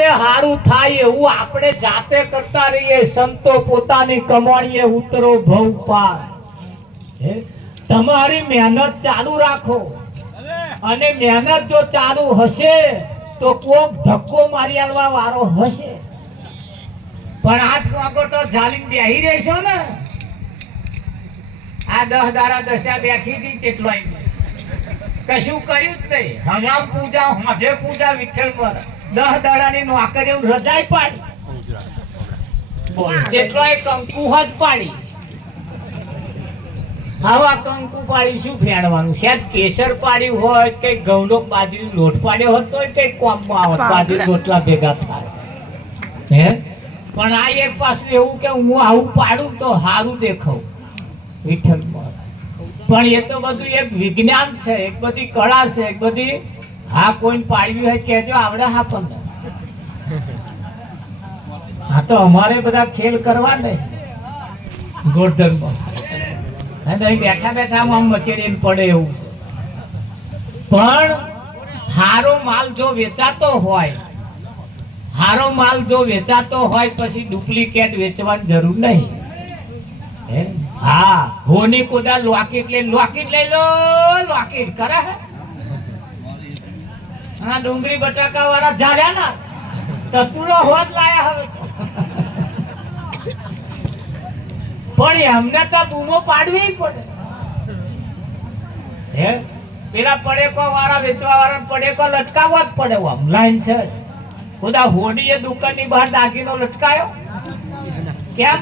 આપણે હારું થાય એવું આપણે જાતે કરતા રહીએ. સંતો પોતાની કમાણીએ ઉતરો ભવ પાર. તમારી મહેનત ચાલુ રાખો અને મહેનત જો ચાલુ હશે તો કોક ધક્કો મારી આલવા વાળો હશે. પણ આજ વાગો તો ઝાલીને બેહી રહેશો ને. આ 10 દાડા દશા બેઠી હતી કેટલો કશું કર્યું જ નહીં. હગામ પૂજા હોજે પૂજા વિઠ્ઠલ પર 10 દાડાની નોકરીઓ રજાઈ પાડી. જેટલોય કંકુ જ પાડી. આવા કંકુ પાડી શું ફેરવાનું? શાયદ કેસર પાડ્યું હોય કે ઘઉંનો બાજરી લોટ પાડ્યો હોત તો કઈ કોમમાં આવત. બાજરી રોટલા ભેગા થાય હે. પણ આ એક પાછું એવું કે હું આવું પાડું તો સારું દેખાવ વિઠ્ઠલ. પણ એ તો બધું એક વિજ્ઞાન છે, એક બધી કળા છે, એક બધી. હા કોઈ પાડ્યું હોય કેજો આવડે. હા પણ હા તો અમારે બધા ખેલ કરવા ને ગોઠણમાં બેઠા બેઠા આમ મચેડીને પડે એવું. પણ હારો માલ જો વેચાતો હોય, હારો માલ જો વેચાતો હોય પછી ડુપ્લિકેટ વેચવાની જરૂર નહીં. હા હોની કોદા લોકેટ લઈ લો, લોકેટ કરે. હા ડુંગળી બટાકા વાળા ઝાડ્યા ના તતુરો હોત લાયા હવે તો. પણ એમને તો બૂમો પાડવી પડે. હે પેલા પડેકો વાળા વેચવા વાળા પડેકો લટકાવવા જ પડે. આમ લાઈન છે. ખુદા હોડીએ દુકાનની બહાર દાગીનો લટકાયો કેમ?